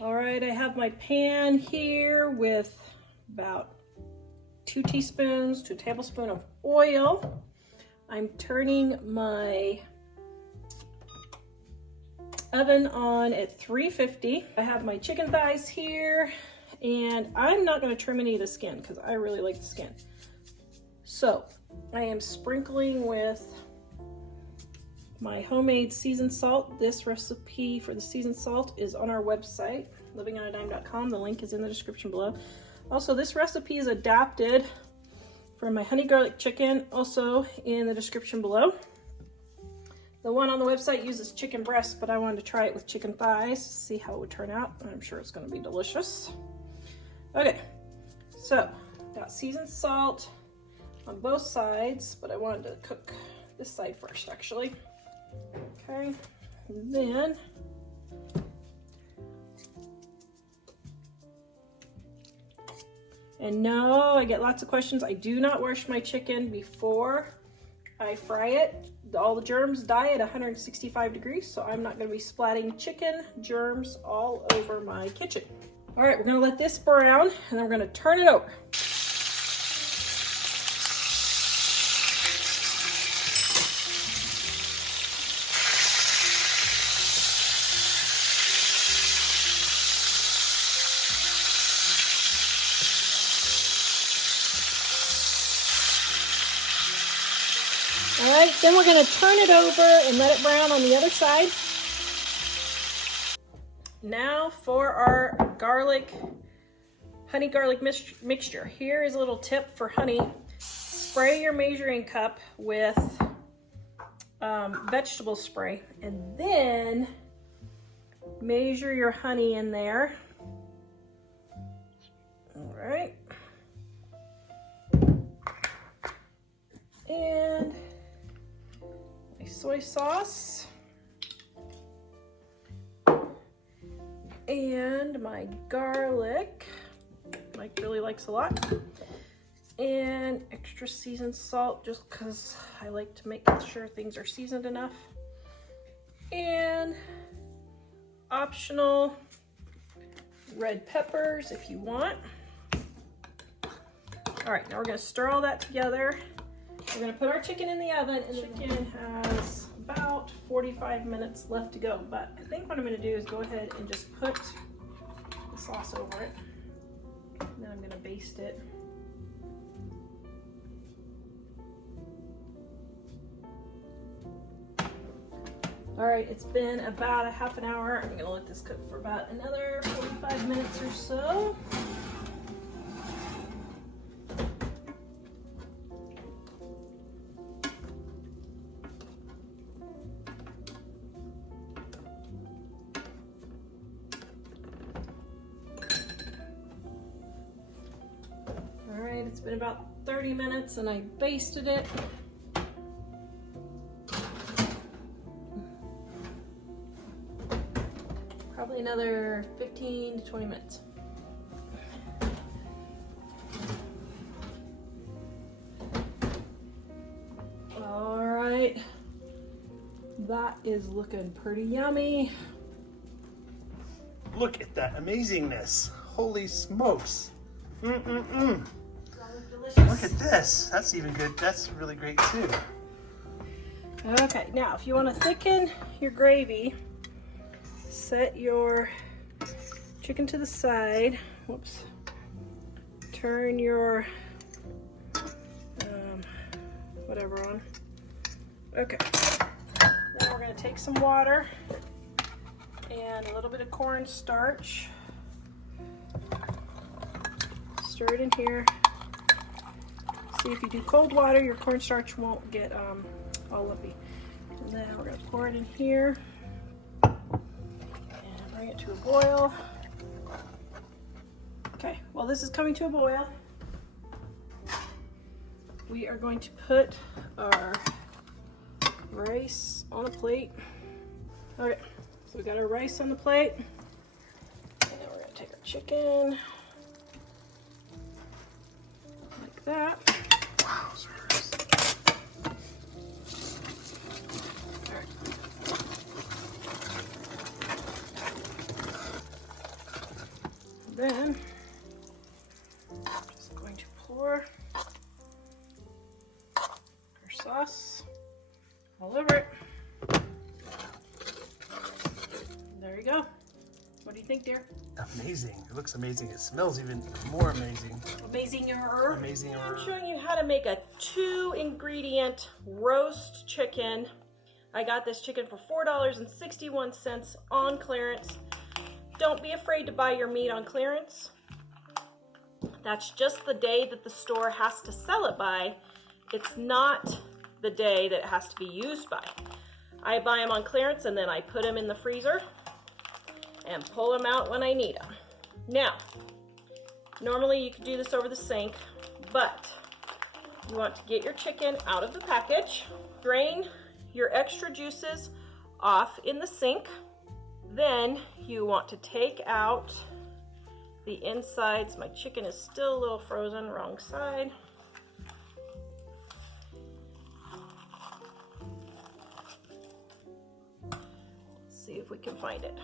All right, I have my pan here with about 2 teaspoons to a tablespoon of oil. I'm turning my oven on at 350. I have my chicken thighs here, and I'm not going to trim any of the skin because I really like the skin. So I am sprinkling with my homemade seasoned salt. This recipe for the seasoned salt is on our website, livingonadime.com. The link is in the description below. Also, this recipe is adapted from my honey garlic chicken, also in the description below. The one on the website uses chicken breast, but I wanted to try it with chicken thighs to see how it would turn out. I'm sure it's going to be delicious. Okay, so got seasoned salt on both sides, but I wanted to cook this side first, actually. Okay, and then no, I get lots of questions. I do not wash my chicken before I fry it. All the germs die at 165 degrees, so I'm not going to be splatting chicken germs all over my kitchen. All right, we're going to let this brown, and then we're going to turn it over. All right, then we're going to turn it over and let it brown on the other side. Now for our honey garlic mixture. Here is a little tip for honey. Spray your measuring cup with vegetable spray, and then measure your honey in there. All right. And soy sauce and my garlic, Mike really likes a lot, and extra seasoned salt just because I like to make sure things are seasoned enough, and optional red peppers if you want. All right, now we're going to stir all that together. We're going to put our chicken in the oven, and the chicken has about 45 minutes left to go. But I think what I'm going to do is go ahead and just put the sauce over it. And then I'm going to baste it. All right, it's been about a half an hour. I'm going to let this cook for about another 45 minutes or so. It's been about 30 minutes and I basted it. Probably another 15 to 20 minutes. All right, that is looking pretty yummy. Look at that amazingness. Holy smokes. Look at this. That's even good. That's really great too. Okay, now if you want to thicken your gravy, set your chicken to the side. Whoops. Turn your whatever on. Okay. Now we're going to take some water and a little bit of cornstarch. Stir it in here. See, if you do cold water, your cornstarch won't get all lumpy. And then we're going to pour it in here and bring it to a boil. Okay, while this is coming to a boil, we are going to put our rice on a plate. Okay, so we got our rice on the plate, and then we're going to take our chicken like that. Then I'm just going to pour our sauce all over it. There you go. What do you think, dear? Amazing. It looks amazing. It smells even more amazing. Amazinger. Amazinger. I'm showing you how to make a 2-ingredient roast chicken. I got this chicken for $4.61 on clearance. Don't be afraid to buy your meat on clearance. That's just the day that the store has to sell it by. It's not the day that it has to be used by. I buy them on clearance and then I put them in the freezer and pull them out when I need them. Now, normally you could do this over the sink, but you want to get your chicken out of the package, drain your extra juices off in the sink. Then you want to take out the insides. My chicken is still a little frozen, wrong side. Let's see if we can find it.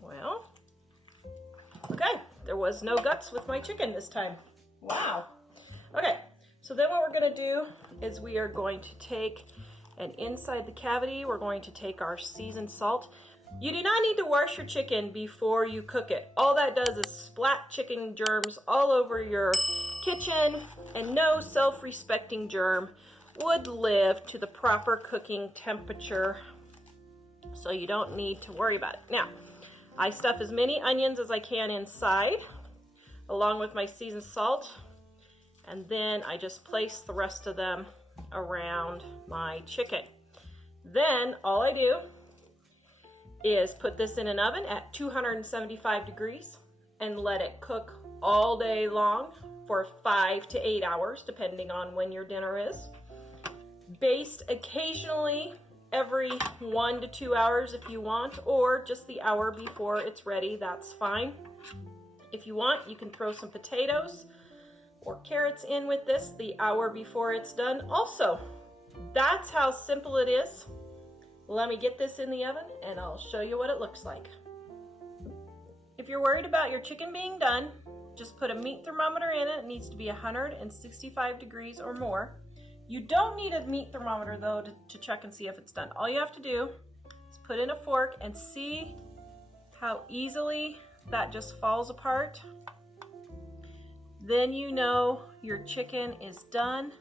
Well, okay, there was no guts with my chicken this time. Wow. Okay, so then what we're gonna do is we are going to take, and inside the cavity, we're going to take our seasoned salt. You do not need to wash your chicken before you cook it. All that does is splat chicken germs all over your kitchen, and no self-respecting germ would live to the proper cooking temperature, so you don't need to worry about it. Now, I stuff as many onions as I can inside, along with my seasoned salt, and then I just place the rest of them around my chicken. Then all I do is put this in an oven at 275 degrees and let it cook all day long for 5 to 8 hours, depending on when your dinner is. Baste occasionally every 1 to 2 hours if you want, or just the hour before it's ready, that's fine. If you want, you can throw some potatoes or carrots in with this the hour before it's done also. That's how simple it is. Let me get this in the oven and I'll show you what it looks like. If you're worried about your chicken being done, just put a meat thermometer in it. It needs to be 165 degrees or more. You don't need a meat thermometer though to check and see if it's done. All you have to do is put in a fork and see how easily that just falls apart. Then you know your chicken is done,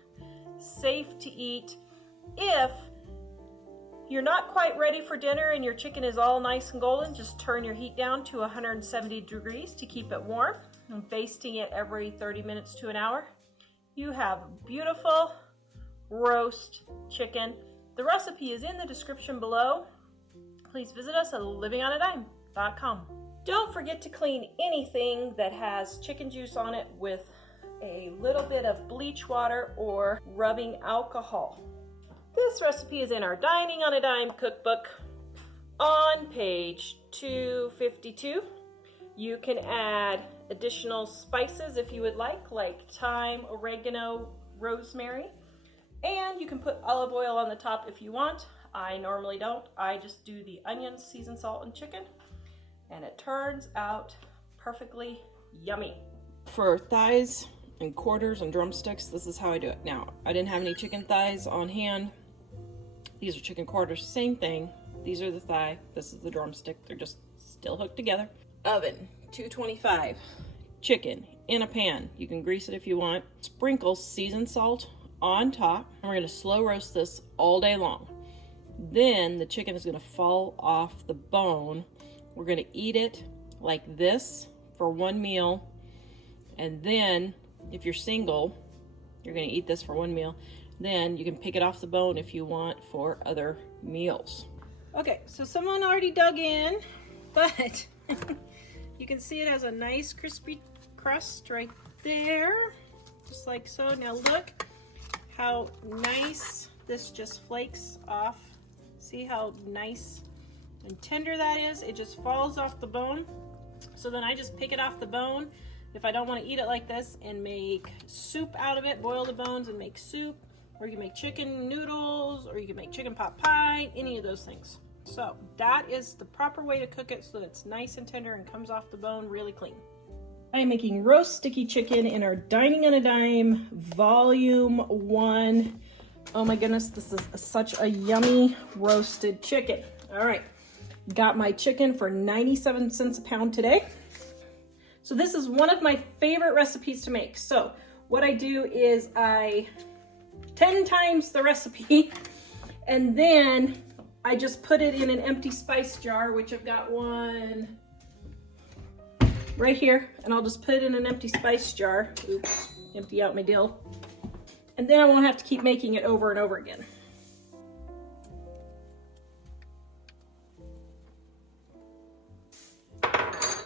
safe to eat. If you're not quite ready for dinner and your chicken is all nice and golden, just turn your heat down to 170 degrees to keep it warm, and basting it every 30 minutes to an hour. You have beautiful roast chicken. The recipe is in the description below. Please visit us at livingonadime.com. Don't forget to clean anything that has chicken juice on it with a little bit of bleach water or rubbing alcohol. This recipe is in our Dining on a Dime cookbook on page 252. You can add additional spices if you would like thyme, oregano, rosemary, and you can put olive oil on the top if you want. I normally don't. I just do the onions, seasoned salt, and chicken, and it turns out perfectly yummy. For thighs and quarters and drumsticks, this is how I do it. Now, I didn't have any chicken thighs on hand. These are chicken quarters, same thing. These are the thigh, this is the drumstick. They're just still hooked together. Oven, 225. Chicken in a pan. You can grease it if you want. Sprinkle seasoned salt on top. And we're gonna slow roast this all day long. Then the chicken is gonna fall off the bone. We're gonna eat it like this for one meal. And then if you're single, you're gonna eat this for one meal. Then you can pick it off the bone if you want for other meals. Okay, so someone already dug in, but you can see it has a nice crispy crust right there, just like so. Now look how nice this just flakes off. See how nice and tender that is? It just falls off the bone. So then I just pick it off the bone if I don't want to eat it like this and make soup out of it, boil the bones and make soup, or you can make chicken noodles, or you can make chicken pot pie, any of those things. So that is the proper way to cook it so that it's nice and tender and comes off the bone really clean. I am making roast sticky chicken in our Dining on a Dime Volume 1. Oh my goodness, this is such a yummy roasted chicken. All right, got my chicken for 97 cents a pound today. So this is one of my favorite recipes to make. So what I do is I 10 times the recipe, and then I just put it in an empty spice jar, which I've got one right here, and I'll just put it in an empty spice jar. Oops, empty out my dill. And then I won't have to keep making it over and over again.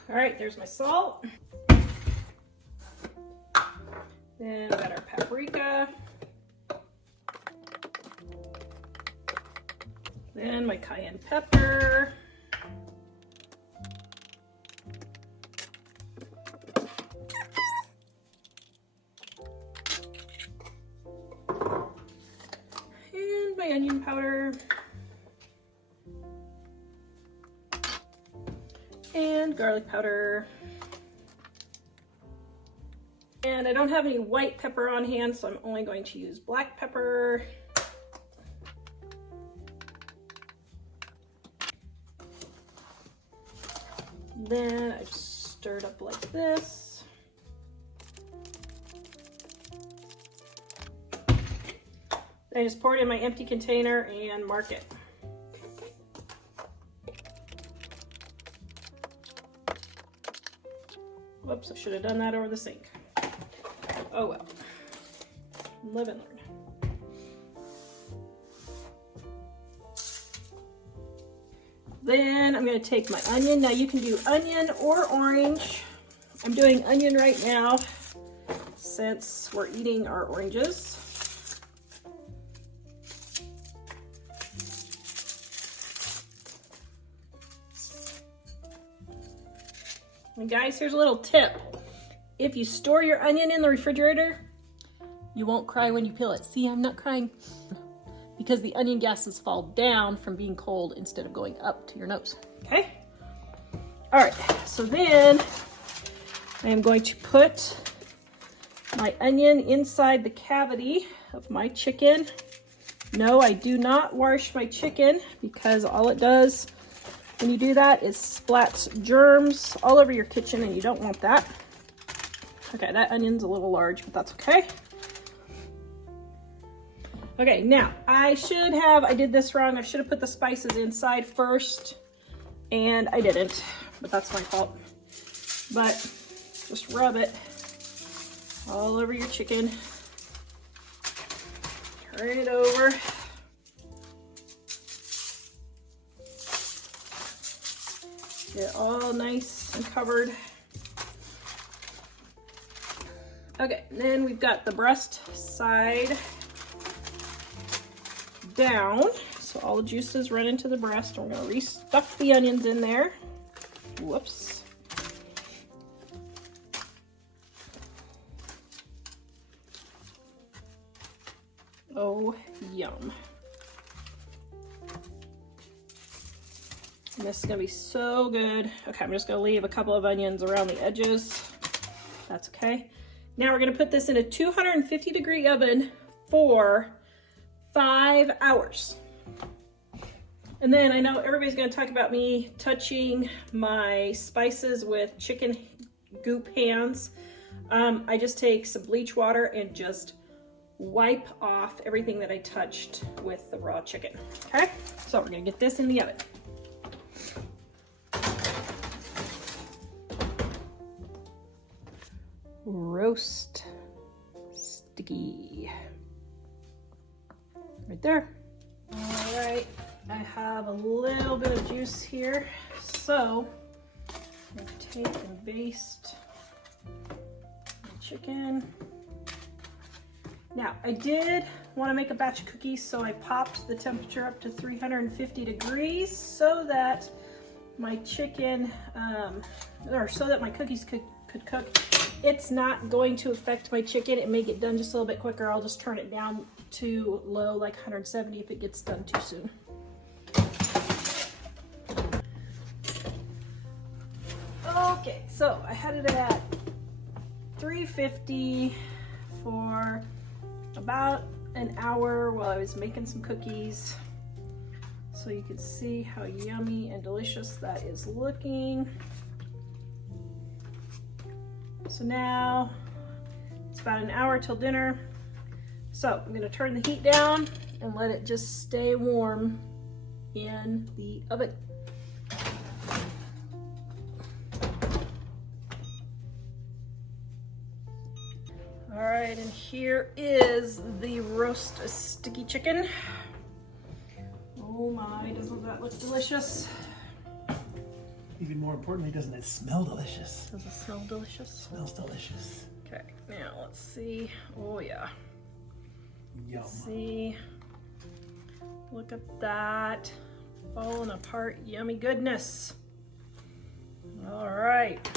All right, there's my salt. Then I've got our paprika. Then my cayenne pepper. And my onion powder. And garlic powder. And I don't have any white pepper on hand, so I'm only going to use black pepper. Then I just stir it up like this. Then I just pour it in my empty container and mark it. Whoops, I should have done that over the sink. Oh well, live and learn. Then I'm going to take my onion. Now you can do onion or orange. I'm doing onion right now since we're eating our oranges. And guys, here's a little tip. If you store your onion in the refrigerator, you won't cry when you peel it. See, I'm not crying. Because the onion gases fall down from being cold instead of going up to your nose, okay? All right, so then I am going to put my onion inside the cavity of my chicken. No, I do not wash my chicken because all it does when you do that is splats germs all over your kitchen, and you don't want that. Okay, that onion's a little large, but that's okay. Okay, now I did this wrong. I should have put the spices inside first, and I didn't, but that's my fault. But just rub it all over your chicken. Turn it over. Get it all nice and covered. Okay, then we've got the breast side down, so all the juices run into the breast. We're gonna restuff the onions in there. Whoops. Oh, yum. And this is gonna be so good. Okay, I'm just gonna leave a couple of onions around the edges. That's okay. Now we're gonna put this in a 250-degree oven for 5 hours. And then I know everybody's gonna talk about me touching my spices with chicken goop hands. I just take some bleach water and just wipe off everything that I touched with the raw chicken. Okay, so we're gonna get this in the oven. Roast sticky. Right there. All right, I have a little bit of juice here, so I'm gonna take and baste the chicken. Now, I did want to make a batch of cookies, so I popped the temperature up to 350 degrees so that my chicken, or so that my cookies could cook. It's not going to affect my chicken and make it done just a little bit quicker. I'll just turn it down to low, like 170 if it gets done too soon. Okay, so I had it at 350 for about an hour while I was making some cookies. So you can see how yummy and delicious that is looking. So now it's about an hour till dinner. So I'm gonna turn the heat down and let it just stay warm in the oven. All right, and here is the roast sticky chicken. Oh my, doesn't that look delicious? Even more importantly, doesn't it smell delicious? Does it smell delicious? Smells delicious. Okay, now let's see. Oh yeah. Yum. See, look at that. Falling apart, yummy goodness. All right.